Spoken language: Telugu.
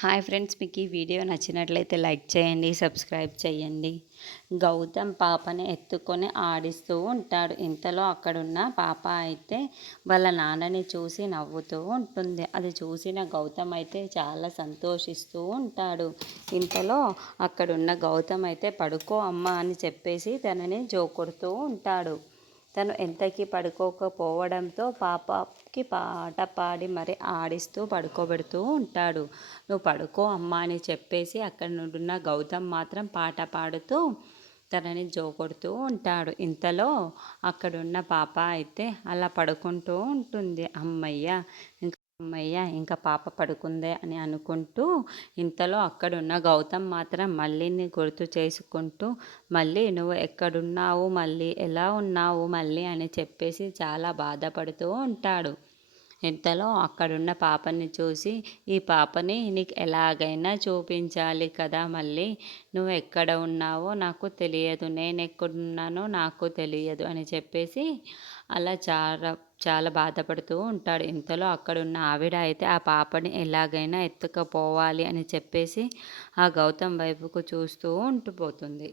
హాయ్ ఫ్రెండ్స్, మీకు ఈ వీడియో నచ్చినట్లయితే లైక్ చేయండి, సబ్స్క్రైబ్ చేయండి. గౌతమ్ పాపని ఎత్తుకొని ఆడిస్తూ ఉంటాడు. ఇంతలో అక్కడున్న పాప అయితే వాళ్ళ నాన్నని చూసి నవ్వుతూ ఉంటుంది. అది చూసిన గౌతమ్ అయితే చాలా సంతోషిస్తూ ఉంటాడు. ఇంతలో అక్కడున్న గౌతమ్ అయితే పడుకో అమ్మ అని చెప్పేసి తనని జోకొడుతూ ఉంటాడు. తను ఎంతకీ పడుకోకపోవడంతో పాపకి పాట పాడి మరి ఆడిస్తూ పడుకోబెడుతూ ఉంటాడు. నువ్వు పడుకో అమ్మా అని చెప్పేసి అక్కడ నుండున్న గౌతమ్ మాత్రం పాట పాడుతూ తనని జోకొడుతూ ఉంటాడు. ఇంతలో అక్కడున్న పాప అయితే అలా పడుకుంటూ ఉంటుంది. ఇంకా పాప పడుకుందే అని అనుకుంటూ, ఇంతలో అక్కడున్న గౌతమ్ మాత్రం మళ్ళీని గుర్తు చేసుకుంటూ, మళ్ళీ నువ్వు ఎక్కడున్నావు, మళ్ళీ ఎలా ఉన్నావు మళ్ళీ అని చెప్పేసి చాలా బాధపడుతూ ఉంటాడు. ఇంతలో అక్కడున్న పాపని చూసి, ఈ పాపని నీకు ఎలాగైనా చూపించాలి కదా, మళ్ళీ నువ్వు ఎక్కడ ఉన్నావో నాకు తెలియదు, నేను ఎక్కడున్నానో నాకు తెలియదు అని చెప్పేసి అలా చాలా చాలా బాధపడుతూ ఉంటాడు. ఇంతలో అక్కడున్న ఆవిడ అయితే ఆ పాపని ఎలాగైనా ఎత్తుకుపోవాలి అని చెప్పేసి ఆ గౌతమ్ వైపుకు చూస్తూ ఉండిపోతుంది.